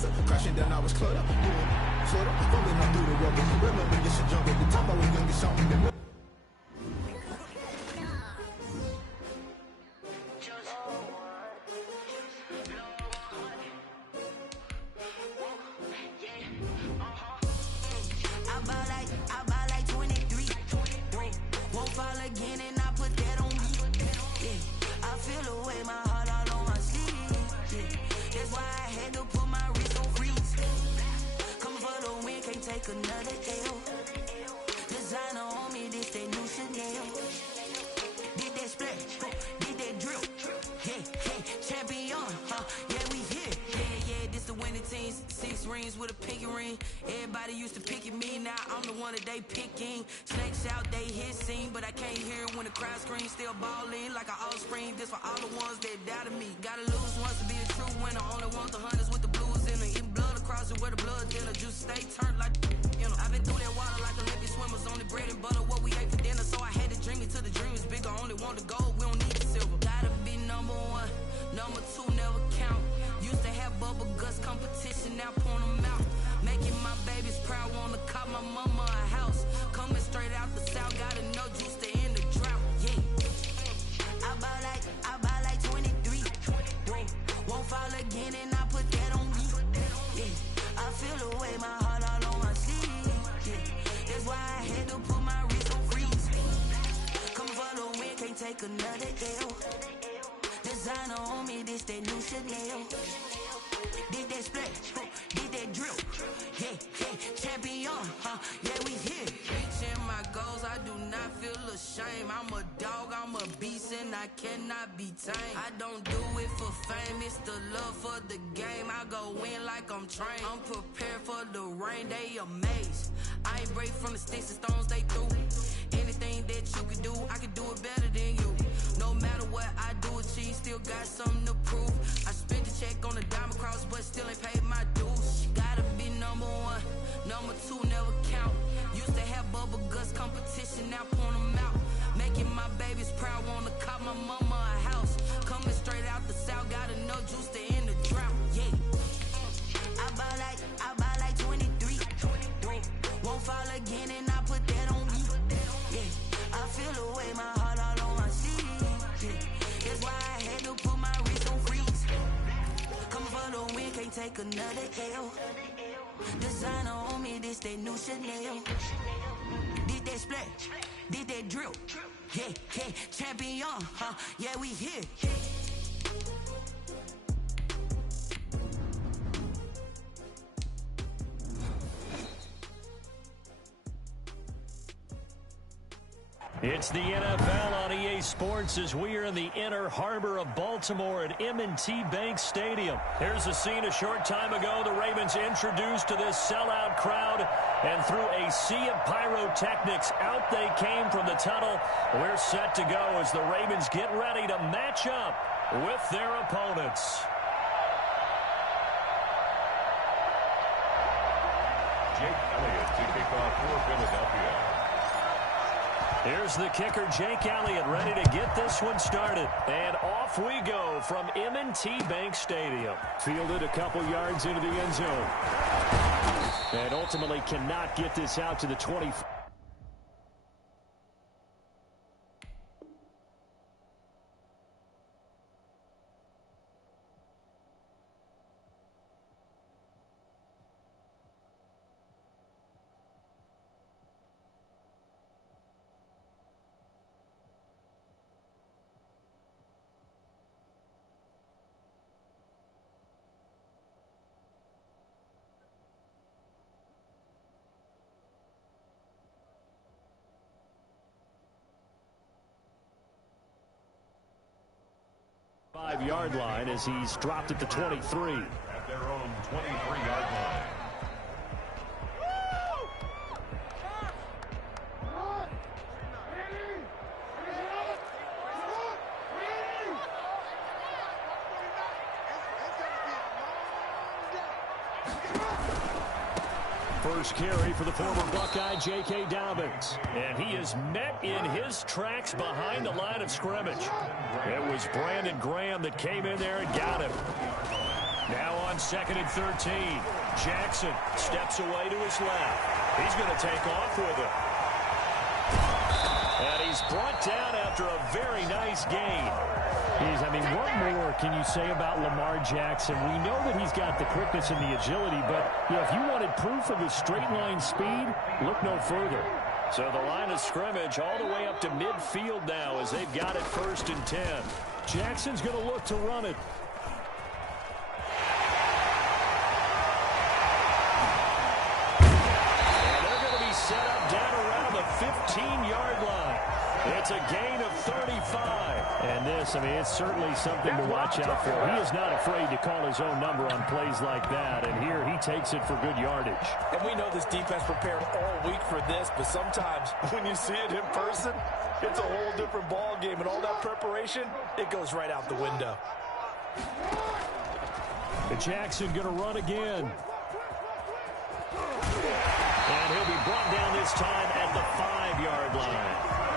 cluster. Crashing down, I was cluttered. Sort of, fumbling all through the rubber. Remember, you should jump at the time I was young and something to know. I buy like 23. Won't fall again and I put that on me. Yeah, I feel the way my heart all on my sleeve. Yeah, that's why I had to put my wrist on freeze. Coming for the win, can't take another L. Designer on me, this that new Chanel. Did that splash, did that drill. Yeah, champion, yeah, we here. Yeah, this the winning team. 6 rings with a pinky ring. Everybody used to pick at me, now I'm the one that they picking. Snakes out, they hit scene, but I can't hear it when the crowd screams. Still ballin' like an offspring. This for all the ones that doubted me. Gotta lose once to be a true winner. Only want the hunters with the blues in it. Eating blood across it where the blood thinner. Juice stay turned like, you know. I've been through that water like Olympic swimmers. Only bread and butter, what we ate for dinner. So I had to dream it till the dream is bigger. Only want the gold, we don't need the silver. Gotta be number 1, number 2 never count. Used to have bubble guts competition, now point them out. Making my babies proud, wanna cop my mama a house. Coming straight out the south, gotta know juice to end the drought. Yeah, I buy like 23. Won't fall again and I put that on me. Yeah, I feel the way my heart all on my sleeve. Yeah, that's why I had to put my wrist on freeze. Coming for the win, can't take another L. Designer on me, this that new Chanel. Did that splash, did that drill. Yeah, champion, yeah, we here. Reaching my goals, I do not feel ashamed. I'm a dog, I'm a beast, and I cannot be tamed. I don't do it for fame, it's the love for the game. I go in like I'm trained. I'm prepared for the rain, they amazed. I ain't break from the sticks and stones they threw. Anything that you can do, I can do it better than you. No matter what I do, achieve, still got something to prove. I spent the check on the diamond cross, but still ain't paid my dues. Gotta be number 1, number 2 never count. Used to have bubble guts competition, now point them out. Making my babies proud, wanna cop my mama a house. Coming straight out the south, gotta know juice to end the drought. Yeah, I buy like 23. Won't fall again and I put that on me. Yeah, I feel the way my heart all on my sleeve. Yeah, that's why I had to put my wrist on freeze. Coming for the win, can't take another L. Designer on me, this that new Chanel. Did that splash, did that drill. Yeah, champion, yeah, we here. It's the NFL on EA Sports as we are in the inner harbor of Baltimore at M&T Bank Stadium. Here's a scene a short time ago. The Ravens introduced to this sellout crowd, and through a sea of pyrotechnics, out they came from the tunnel. We're set to go as the Ravens get ready to match up with their opponents. Jake Elliott to kick off for Philadelphia. Here's the kicker, Jake Elliott, ready to get this one started. And off we go from M&T Bank Stadium. Fielded a couple yards into the end zone. And ultimately cannot get this out to the 20. Five-yard line as he's dropped at the 23. At their own 23-yard line. First carry for the former Buckeye, J.K. Dobbins. And he is met in his tracks behind the line of scrimmage. It was Brandon Graham that came in there and got him. Now on second and 13. Jackson steps away to his left. He's going to take off with it. And he's brought down after a very nice gain. What more can you say about Lamar Jackson? We know that he's got the quickness and the agility, but if you wanted proof of his straight-line speed, look no further. So the line of scrimmage all the way up to midfield now as they've got it 1st and 10. Jackson's going to look to run it. And they're going to be set up down around the 15-yard line. It's a gain of 35. And this, it's certainly something to watch out for. He is not afraid to call his own number on plays like that. And here he takes it for good yardage. And we know this defense prepared all week for this, but sometimes when you see it in person, it's a whole different ball game. And all that preparation, it goes right out the window. Jackson going to run again. And he'll be brought down this time at the 5-yard line.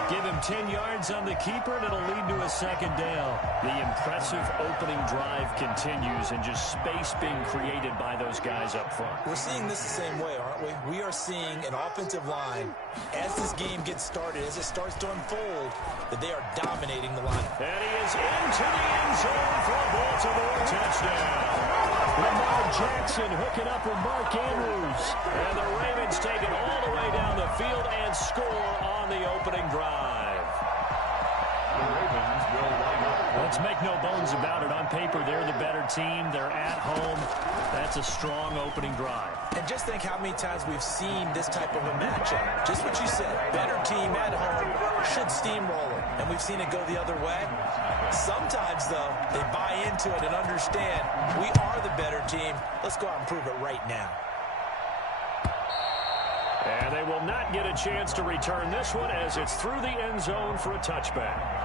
Give him 10 yards on the keeper, and it'll lead to a 2nd down. The impressive opening drive continues, and just space being created by those guys up front. We're seeing this the same way, aren't we? We are seeing an offensive line, as this game gets started, as it starts to unfold, that they are dominating the line. And he is into the end zone for a Baltimore touchdown. Lamar Jackson hooking up with Mark Andrews. And the Ravens take it all the way down the field and score on the opening drive. The Ravens will line up. Let's make no bones about it. On paper, they're the better team. They're at home. That's a strong opening drive. And just think how many times we've seen this type of a matchup. Just what you said, better team at home should steamroll it. And we've seen it go the other way. Sometimes, though, they buy into it and understand we are the better team. Let's go out and prove it right now. And they will not get a chance to return this one as it's through the end zone for a touchback.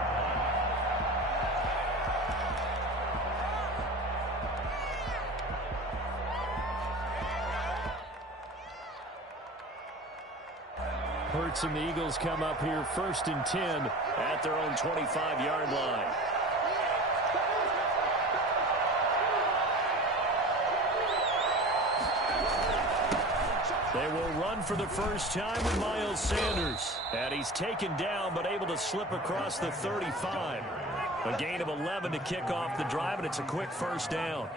Hurts and the Eagles come up here 1st and 10 at their own 25-yard line. They will run for the first time with Miles Sanders. And he's taken down but able to slip across the 35. A gain of 11 to kick off the drive, and it's a quick 1st down.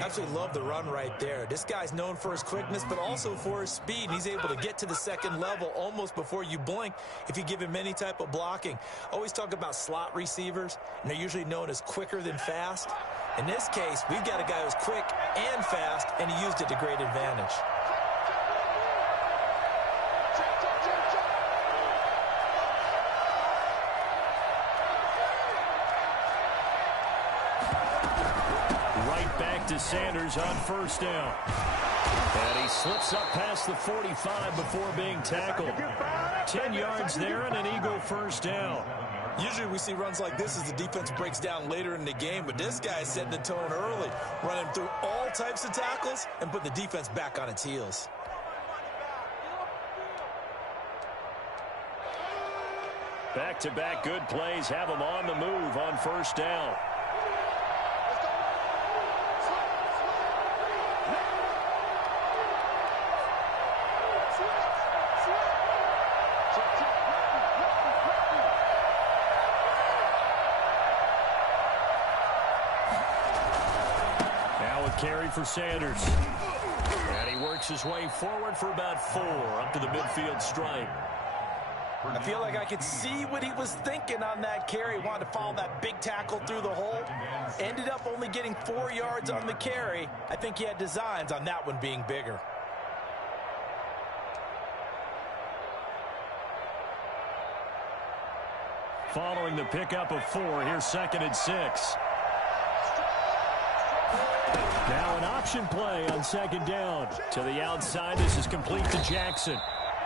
Absolutely love the run right there. This guy's known for his quickness, but also for his speed. And he's able to get to the 2nd level almost before you blink if you give him any type of blocking. Always talk about slot receivers, and they're usually known as quicker than fast. In this case, we've got a guy who's quick and fast, and he used it to great advantage. To Sanders on 1st down. And he slips up past the 45 before being tackled. 10 yards there and an Eagle 1st down. Usually we see runs like this as the defense breaks down later in the game, but this guy is setting the tone early, running through all types of tackles and put the defense back on its heels. Back-to-back good plays have him on the move on 1st down. Carry for Sanders. And he works his way forward for about 4 up to the midfield stripe. I feel like I could see what he was thinking on that carry. Wanted to follow that big tackle through the hole. Ended up only getting 4 yards on the carry. I think he had designs on that one being bigger. Following the pickup of 4, here's 2nd and 6. Now an option play on 2nd down. To the outside, this is complete to Jackson.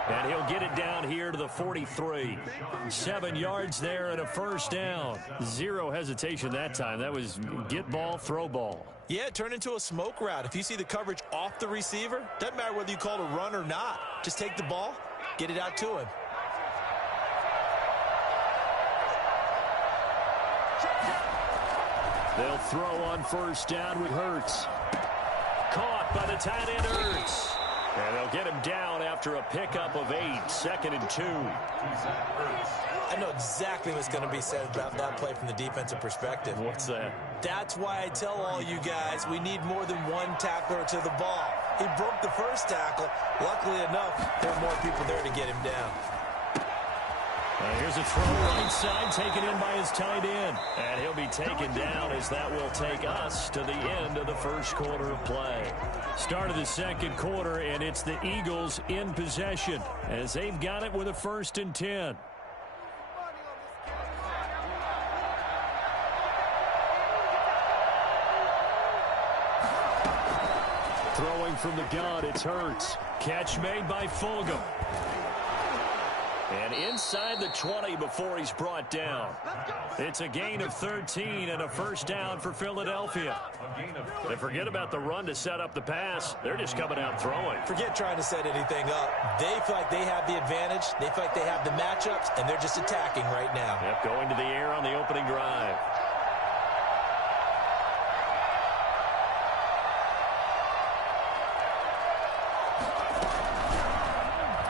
And he'll get it down here to the 43. 7 yards there and a 1st down. Zero hesitation that time. That was get ball, throw ball. Yeah, it turned into a smoke route. If you see the coverage off the receiver, doesn't matter whether you call it a run or not. Just take the ball, get it out to him. They'll throw on 1st down with Hurts. Caught by the tight end, Ertz. And they'll get him down after a pickup of 8, 2nd and 2. I know exactly what's going to be said about that play from the defensive perspective. What's that? That's why I tell all you guys we need more than one tackler to the ball. He broke the first tackle. Luckily enough, there are more people there to get him down. Here's a throw right side taken in by his tight end. And he'll be taken down as that will take us to the end of the first quarter of play. Start of the second quarter, and it's the Eagles in possession as they've got it with a 1st and 10. Throwing from the gun, it's Hurts. Catch made by Fulgham. And inside the 20 before he's brought down. It's a gain of 13 and a 1st down for Philadelphia. They forget about the run to set up the pass. They're just coming out throwing. Forget trying to set anything up. They feel like they have the advantage. They feel like they have the matchups, and they're just attacking right now. Yep, going to the air on the opening drive.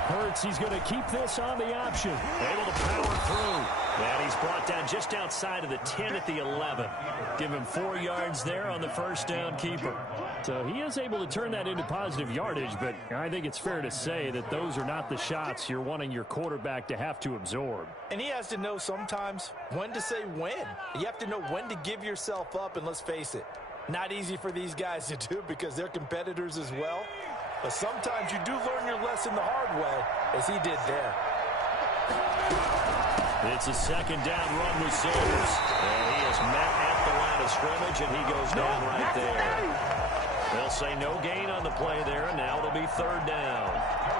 Hurts, he's going to keep this on the option. Able to power through. And he's brought down just outside of the 10 at the 11. Give him 4 yards there on the 1st down keeper. So he is able to turn that into positive yardage, but I think it's fair to say that those are not the shots you're wanting your quarterback to have to absorb. And he has to know sometimes when to say when. You have to know when to give yourself up, and let's face it, not easy for these guys to do because they're competitors as well. But sometimes you do learn your lesson the hard way, as he did there. It's a 2nd down run with Sanders. And he is met at the line of scrimmage, and he goes down right there. They'll say no gain on the play there, and now it'll be 3rd down.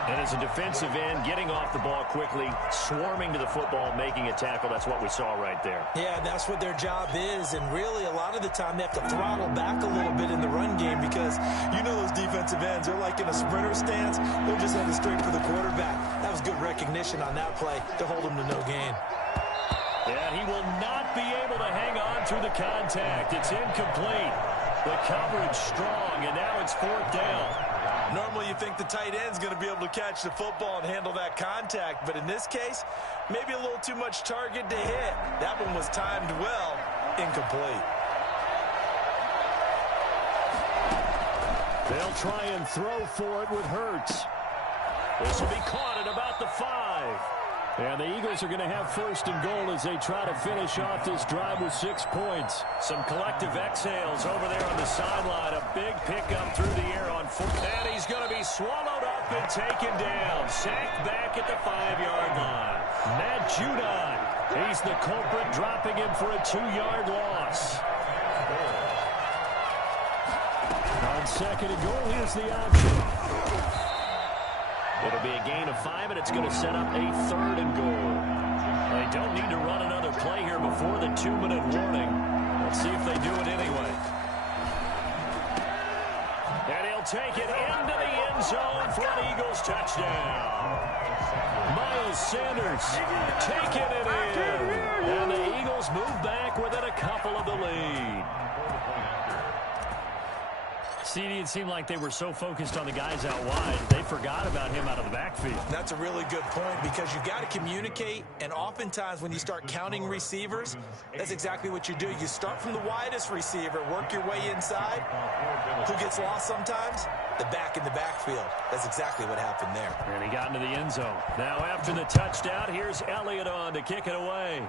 And as a defensive end, getting off the ball quickly, swarming to the football, making a tackle, that's what we saw right there. Yeah, that's what their job is, and really a lot of the time they have to throttle back a little bit in the run game because you know those defensive ends, they're like in a sprinter stance. They're just heading straight for the quarterback. That was good recognition on that play to hold him to no gain. Yeah, he will not be able to hang on through the contact. It's incomplete. The coverage strong, and now it's 4th down. Normally you think the tight end's going to be able to catch the football and handle that contact, but in this case, maybe a little too much target to hit. That one was timed well, incomplete. They'll try and throw for it with Hurts. This will be caught at about the 5. And the Eagles are going to have 1st and goal as they try to finish off this drive with 6 points. Some collective exhales over there on the sideline. A big pickup through the air on 4. And he's going to be swallowed up and taken down. Sacked back at the 5-yard line. Matt Judon. He's the culprit, dropping him for a 2-yard loss. On 2nd and goal, here's the option. It'll be a gain of 5, and it's going to set up a 3rd and goal. They don't need to run another play here before the 2-minute warning. Let's see if they do it anyway. And he'll take it into the end zone for an Eagles touchdown. Miles Sanders taking it in. And the Eagles move back within a couple of the lead. CD, it seemed like they were so focused on the guys out wide, they forgot about him out of the backfield. That's a really good point because you've got to communicate, and oftentimes when you start counting receivers, that's exactly what you do. You start from the widest receiver, work your way inside. Who gets lost sometimes? The back in the backfield. That's exactly what happened there. And he got into the end zone. Now after the touchdown, here's Elliott on to kick it away.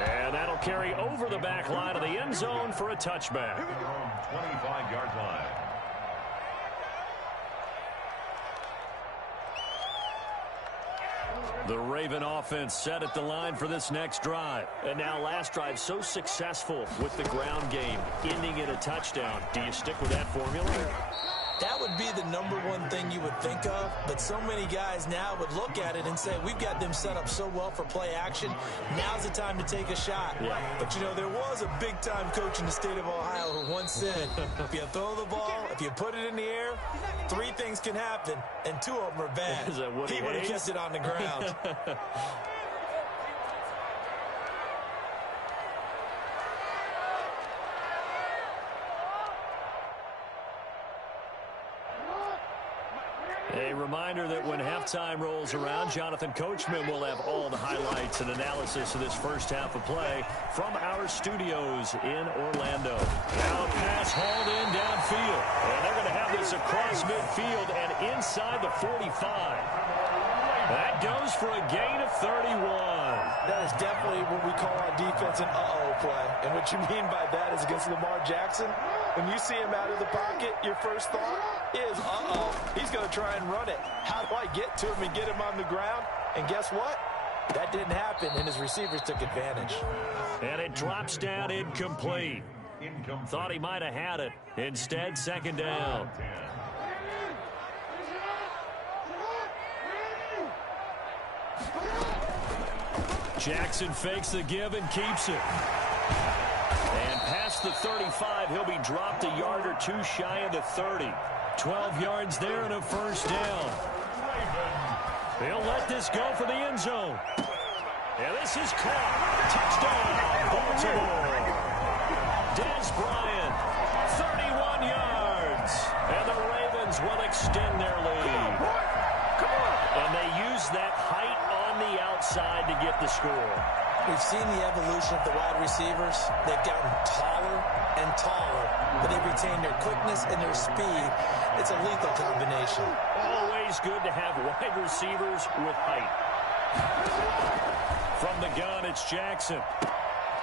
And that'll carry over the back line of the end zone for a touchback. 25-yard line. The Raven offense set at the line for this next drive. And now last drive so successful with the ground game, ending in a touchdown. Do you stick with that formula? That would be the #1 thing you would think of, but so many guys now would look at it and say, we've got them set up so well for play action. Now's the time to take a shot. Yeah. But, you know, there was a big-time coach in the state of Ohio who once said, if you throw the ball, if you put it in the air, 3 things can happen, and 2 of them are bad. Is that Woody He would have Hayes? kept it on the ground. A reminder that when halftime rolls around, Jonathan Coachman will have all the highlights and analysis of this first half of play from our studios in Orlando. Now a pass hauled in downfield. And they're going to have this across midfield and inside the 45. That goes for a gain of 31. That is definitely what we call on defense an uh-oh play. And what you mean by that is against Lamar Jackson, when you see him out of the pocket, your first thought is, uh-oh, he's going to try and run it. How do I get to him and get him on the ground? And guess what? That didn't happen, and his receivers took advantage. And it drops down incomplete. Thought he might have had it. Instead, second down. Jackson fakes the give and keeps it. And past the 35, he'll be dropped a yard or two shy of the 30. 12 yards there and a first down. He'll let this go for the end zone. And this is caught. Touchdown, Baltimore. Des Bryant, 31 yards. And the Ravens will extend their lead. And they use that height on the outside to get the score. We've seen the evolution of the wide receivers. They've gotten taller and taller, but they've retained their quickness and their speed. It's a lethal combination. Always good to have wide receivers with height. From the gun, it's Jackson.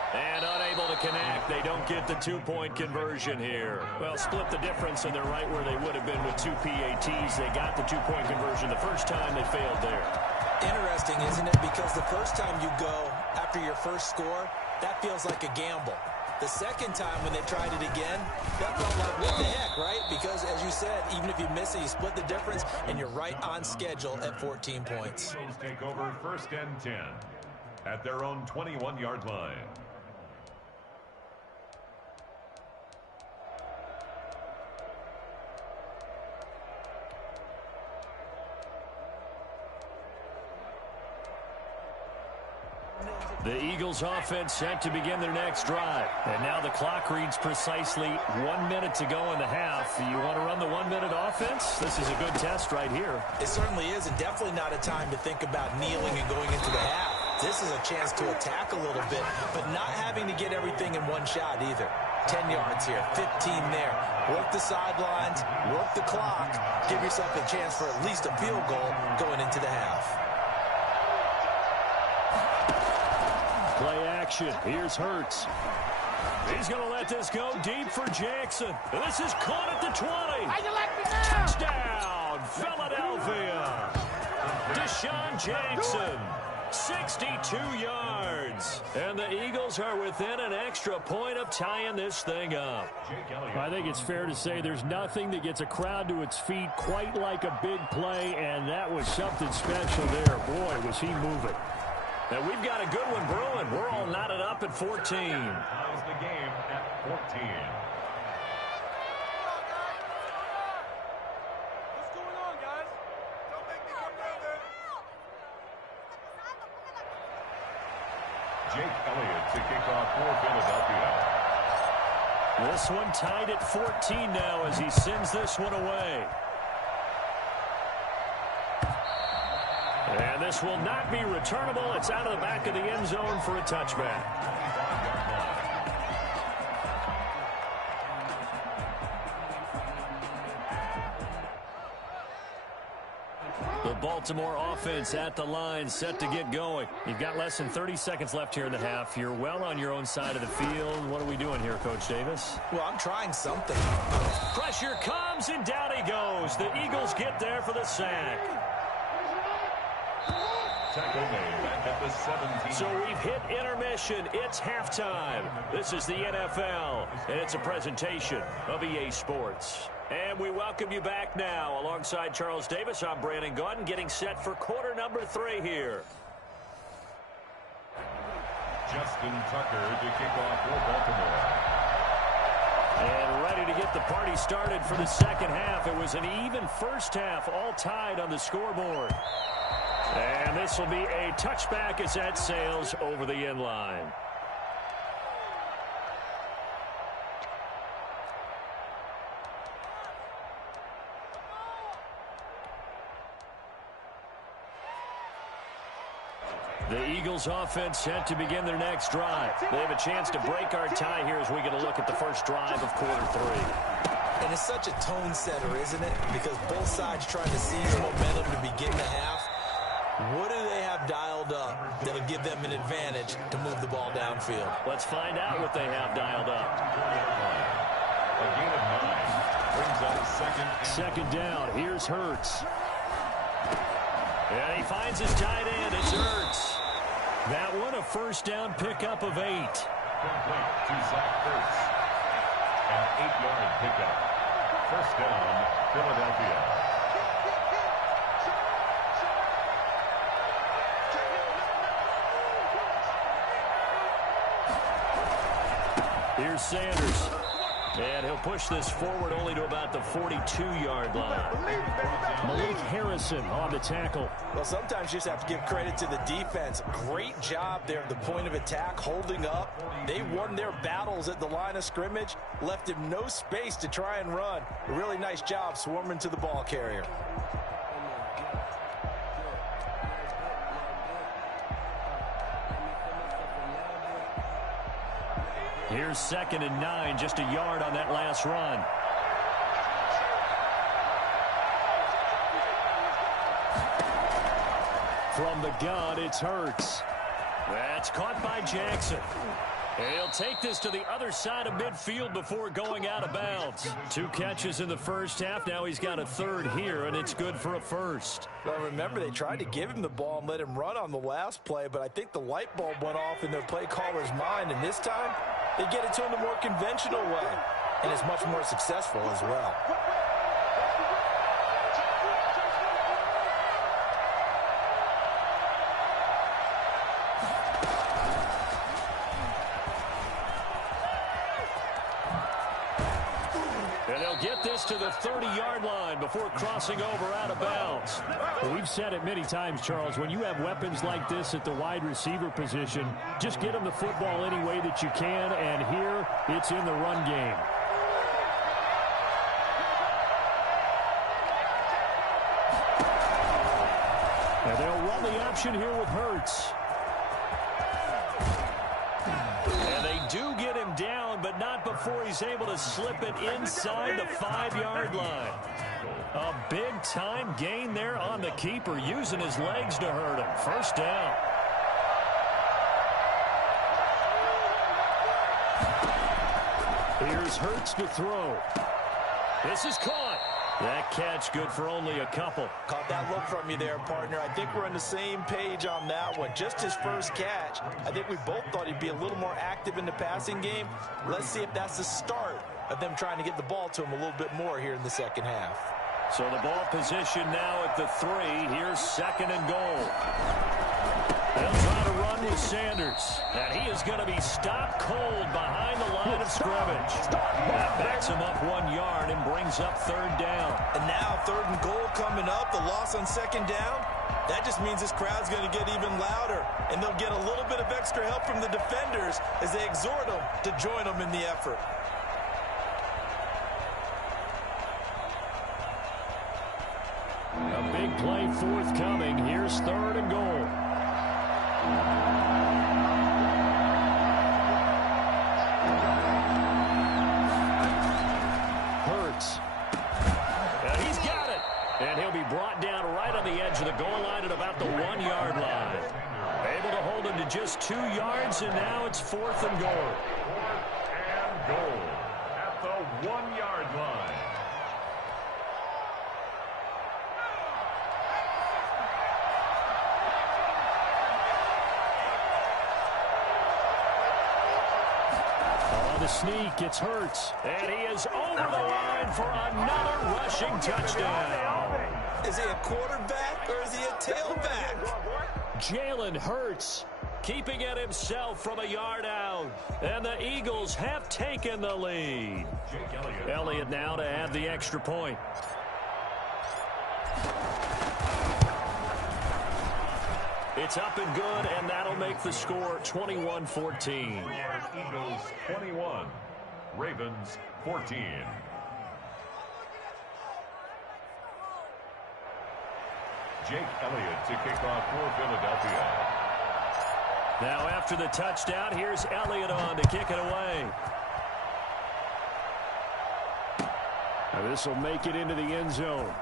And unable to connect. They don't get the two-point conversion here. Well, split the difference, and they're right where they would have been with two PATs. They got the two-point conversion the first time. They failed there. Interesting, isn't it? Because the first time you go after your first score, that feels like a gamble. The second time when they tried it again, that felt like, what the heck, right? Because, as you said, even if you miss it, you split the difference, and you're right on schedule at 14 points. Take over first and 10 at their own 21-yard line. The Eagles offense set to begin their next drive. And now the clock reads precisely 1 minute to go in the half. You want to run the 1 minute offense? This is a good test right here. It certainly is, and definitely not a time to think about kneeling and going into the half. This is a chance to attack a little bit, but not having to get everything in one shot either. 10 yards here, 15 there. Work the sidelines, work the clock. Give yourself a chance for at least a field goal going into the half. Play action. Here's Hurts. He's going to let this go deep for Jackson. This is caught at the 20. Touchdown, Philadelphia. Deshaun Jackson, 62 yards. And the Eagles are within an extra point of tying this thing up. I think it's fair to say there's nothing that gets a crowd to its feet quite like a big play, and that was something special there. Boy, was he moving. And we've got a good one brewing. We're all knotted up at 14. Ties the game at 14. What's going on, guys? Don't make me come down there. Jake Elliott to kick off for Philadelphia. This one tied at 14 now as he sends this one away. And this will not be returnable. It's out of the back of the end zone for a touchback. The Baltimore offense at the line, set to get going. You've got less than 30 seconds left here in the half. You're well on your own side of the field. What are we doing here, Coach Davis? Well, I'm trying something. Pressure comes, and down he goes. The Eagles get there for the sack. Tackle made back at the 17. So we've hit intermission. It's halftime. This is the NFL, and it's a presentation of EA Sports. And we welcome you back now. Alongside Charles Davis, I'm Brandon Gaudin, getting set for quarter number 3 here. Justin Tucker to kick off for Baltimore. And ready to get the party started for the second half. It was an even first half, all tied on the scoreboard. And this will be a touchback as that sails over the end line. The Eagles offense set to begin their next drive. They have a chance to break our tie here as we get a look at the first drive of quarter 3. And it's such a tone setter, isn't it? Because both sides trying to seize momentum to begin the half. What do they have dialed up that'll give them an advantage to move the ball downfield? Let's find out what they have dialed up. A gain of 9 brings up Second down. Here's Hurts. And he finds his tight end. It's Hurts. That one a first down pickup of 8. complete to Zach Ertz. An 8-yard pickup. First down, Philadelphia. Here's Sanders. And he'll push this forward only to about the 42-yard line. Malik Harrison on the tackle. Well, sometimes you just have to give credit to the defense. Great job there at the point of attack, holding up. They won their battles at the line of scrimmage, left him no space to try and run. A really nice job swarming to the ball carrier. Here's 2nd and 9, just a yard on that last run. From the gun, it's Hurts. That's caught by Jackson. And he'll take this to the other side of midfield before going out of bounds. 2 catches in the first half. Now he's got a third here, and it's good for a first. Well, remember, they tried to give him the ball and let him run on the last play, but I think the light bulb went off in their play caller's mind, and this time they get it to him the more conventional way, and it's much more successful as well. And they'll get this to the 30-yard line before crossing over out of bounds. Well, we've said it many times, Charles, when you have weapons like this at the wide receiver position, just get them the football any way that you can, and here it's in the run game. And they'll run the option here with Hurts. And they do get him down, but not before he's able to slip it inside the 5-yard line. A big-time gain there on the keeper, using his legs to hurt him. First down. Here's Hurts to throw. This is caught. That catch good for only a couple. Caught that look from you there, partner. I think we're on the same page on that one. Just his first catch. I think we both thought he'd be a little more active in the passing game. Let's see if that's the start of them trying to get the ball to him a little bit more here in the second half. So the ball position now at the 3. Here's 2nd and goal. They'll try to run with Sanders. And he is going to be stopped cold behind the line of scrimmage. That backs him up 1 yard and brings up 3rd down. And now 3rd and goal coming up. The loss on 2nd down. That just means this crowd's going to get even louder. And they'll get a little bit of extra help from the defenders as they exhort them to join them in the effort. A big play forthcoming. Here's 3rd and goal. Hurts. And he's got it. And he'll be brought down right on the edge of the goal line at about the 1-yard line. Able to hold him to just 2 yards, and now it's 4th and goal. 4th and goal at the 1-yard line. On the sneak, it's Hurts. And he is over the line for another rushing touchdown. Is he a quarterback or is he a tailback? Jalen Hurts Keeping it himself from a yard out. And the Eagles have taken the lead. Elliott now to add the extra point. It's up and good, and that'll make the score 21-14. Eagles 21, Ravens 14. Jake Elliott to kick off for Philadelphia. Now after the touchdown, here's Elliott on to kick it away. Now this will make it into the end zone.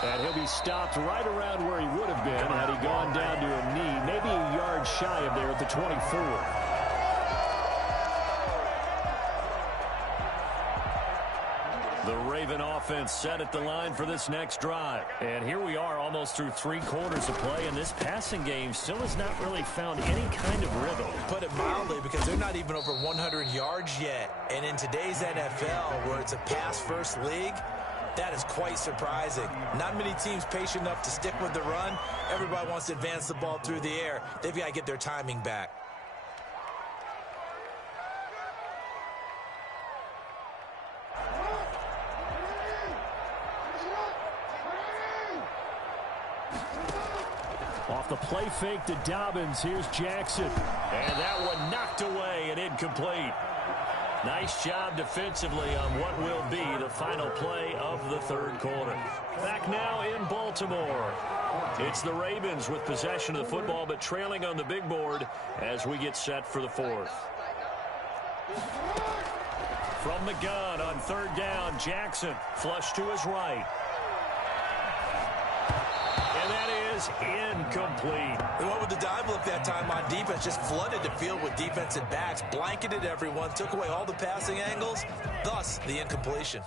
And he'll be stopped right around where he would have been had he gone down to a knee, maybe a yard shy of there at the 24. The Raven offense set at the line for this next drive. And here we are almost through 3 quarters of play, and this passing game still has not really found any kind of rhythm. Put it mildly, because they're not even over 100 yards yet. And in today's NFL, where it's a pass-first league, that is quite surprising. Not many teams patient enough to stick with the run. Everybody wants to advance the ball through the air. They've got to get their timing back. Off the play fake to Dobbins. Here's Jackson. And that one knocked away and incomplete. Nice job defensively on what will be the final play of the third quarter. Back now in Baltimore. It's the Ravens with possession of the football, but trailing on the big board as we get set for the fourth. From the gun on third down, Jackson flush to his right. And that is incomplete. And what would the dive look that time on defense? Just flooded the field with defensive backs, blanketed everyone, took away all the passing angles, thus the incompletion.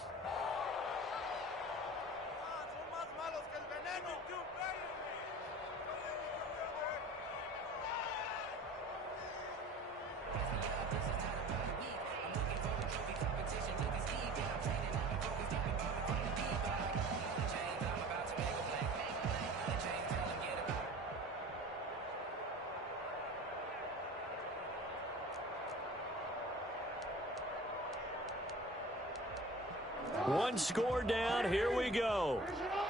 One score down. Here we go.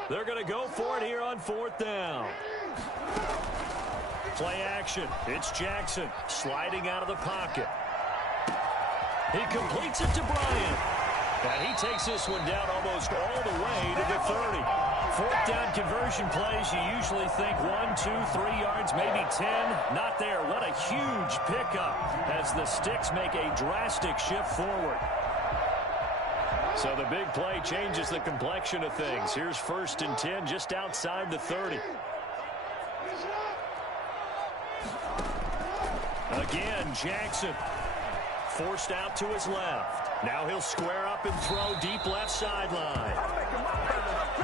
They're going to go for it here on fourth down. Play action. It's Jackson sliding out of the pocket. He completes it to Bryant. And he takes this one down almost all the way to the 30. Fourth down conversion plays, you usually think 1, 2, 3 yards, maybe 10. Not there. What a huge pickup as the Sticks make a drastic shift forward. So the big play changes the complexion of things. Here's 1st and 10 just outside the 30. Again, Jackson forced out to his left. Now he'll square up and throw deep left sideline.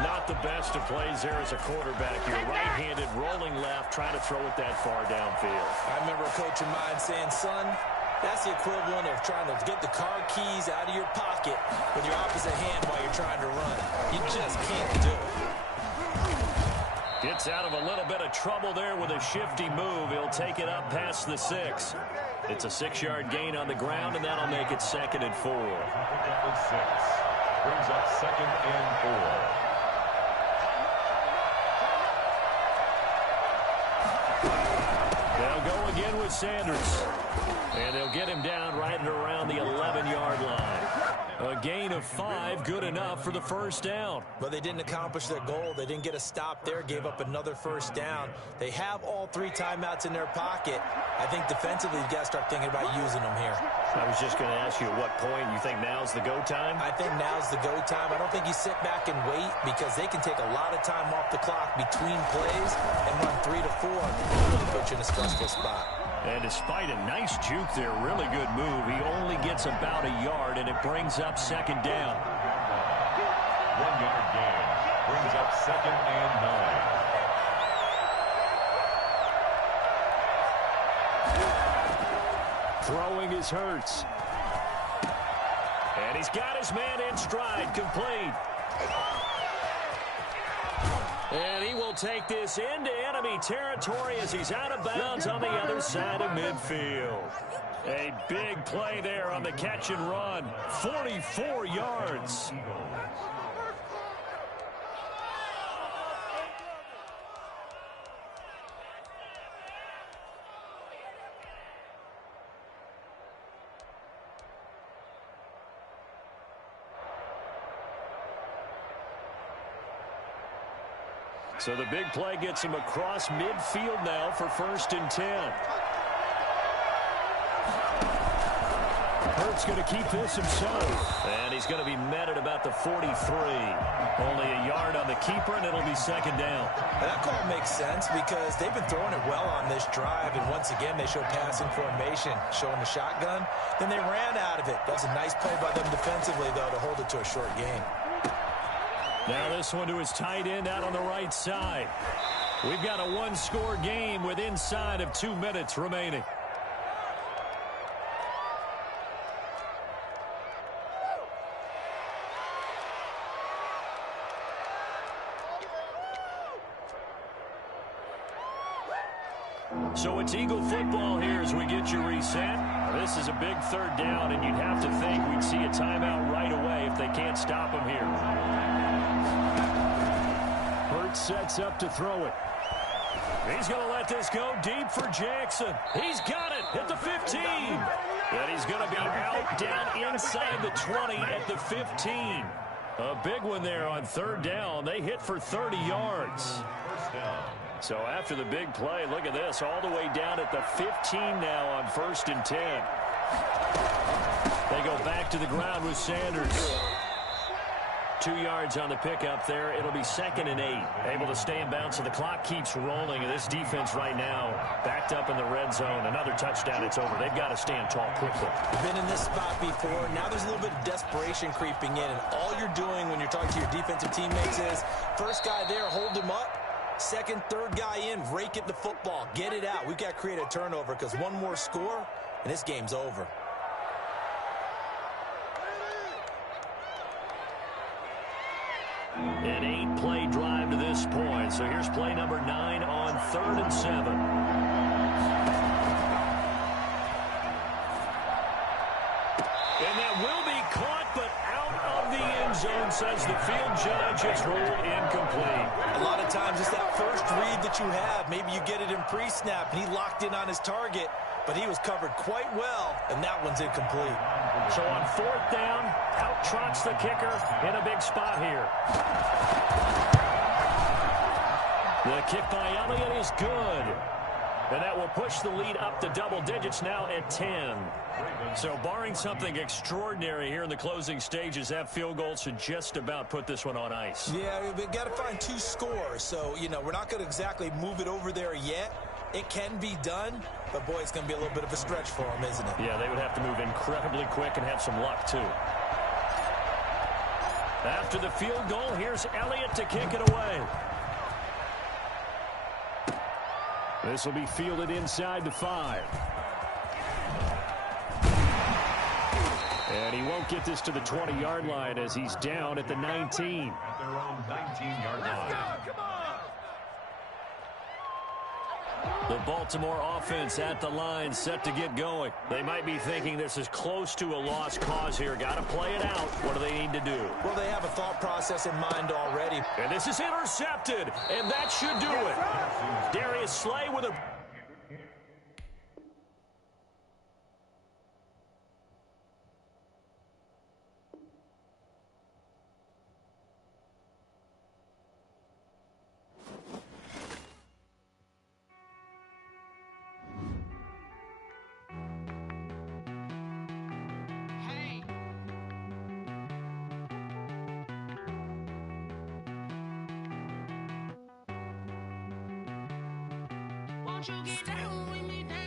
Not the best of plays there as a quarterback. You're right-handed, rolling left, trying to throw it that far downfield. I remember a coach of mine saying, son, that's the equivalent of trying to get the car keys out of your pocket with your opposite hand while you're trying to run. You just can't do it. Gets out of a little bit of trouble there with a shifty move. He'll take it up past the 6. It's a 6-yard gain on the ground, and that'll make it 2nd and 4. With 6. Brings up 2nd and 4. They'll go again with Sanders. And they'll get him down right at around the 11-yard line. A gain of 5, good enough for the first down. But they didn't accomplish their goal. They didn't get a stop there, gave up another first down. They have all 3 timeouts in their pocket. I think defensively, you've got to start thinking about using them here. I was just going to ask you at what point you think now's the go time? I think now's the go time. I don't think you sit back and wait because they can take a lot of time off the clock between plays and run 3 to 4 and really put you in a stressful spot. And despite a nice juke there, really good move, he only gets about a yard, and it brings up 2nd down. 1-yard gain. Brings up 2nd and 9. Throwing is Hurts. And he's got his man in stride, complete. And he will take this into enemy territory as he's out of bounds on the other side of midfield. A big play there on the catch and run. 44 yards. So the big play gets him across midfield now for 1st and 10. Hurt's going to keep this himself. And he's going to be met at about the 43. Only a yard on the keeper, and it'll be 2nd down. That call makes sense because they've been throwing it well on this drive, and once again they show passing formation, showing the shotgun. Then they ran out of it. That was a nice play by them defensively, though, to hold it to a short game. Now this one to his tight end out on the right side. We've got a one-score game with inside of 2 minutes remaining. So it's Eagle football here as we get you reset. This is a big 3rd down, and you'd have to think we'd see a timeout right away if they can't stop him here. Hurts sets up to throw it. He's going to let this go deep for Jackson. He's got it at the 15. And he's going to be out down inside the 20 at the 15. A big one there on 3rd down. They hit for 30 yards. So after the big play, look at this, all the way down at the 15 now on 1st and 10. They go back to the ground with Sanders. 2 yards on the pickup there. It'll be 2nd and 8. Able to stay in bounds, so the clock keeps rolling. And this defense right now backed up in the red zone. Another touchdown, it's over. They've got to stand tall quickly. Been in this spot before. Now there's a little bit of desperation creeping in. And all you're doing when you're talking to your defensive teammates is, first guy there, hold him up. 2nd, 3rd guy in, rake at the football. Get it out. We've got to create a turnover because one more score, and this game's over. An 8-play drive to this point. So here's play number 9 on 3rd and 7. And that will be caught, but out of the end zone, says the field judge. It's ruled incomplete. A lot of times it's that first read that you have. Maybe you get it in pre-snap, and he locked in on his target, but he was covered quite well, and that one's incomplete. So on 4th down, out trots the kicker in a big spot here. The kick by Elliott is good. And that will push the lead up to double digits now at 10. So barring something extraordinary here in the closing stages, that field goal should just about put this one on ice. Yeah, we've got to find 2 scores. So, we're not going to exactly move it over there yet. It can be done, but, boy, it's going to be a little bit of a stretch for them, isn't it? Yeah, they would have to move incredibly quick and have some luck, too. After the field goal, here's Elliott to kick it away. This will be fielded inside the 5. And he won't get this to the 20-yard line as he's down at the 19. At their own 19-yard line. The Baltimore offense at the line, set to get going. They might be thinking this is close to a lost cause here. Got to play it out. What do they need to do? Well, they have a thought process in mind already. And this is intercepted, and that should do it. Darius Slay with a... Won't you get down with me, down?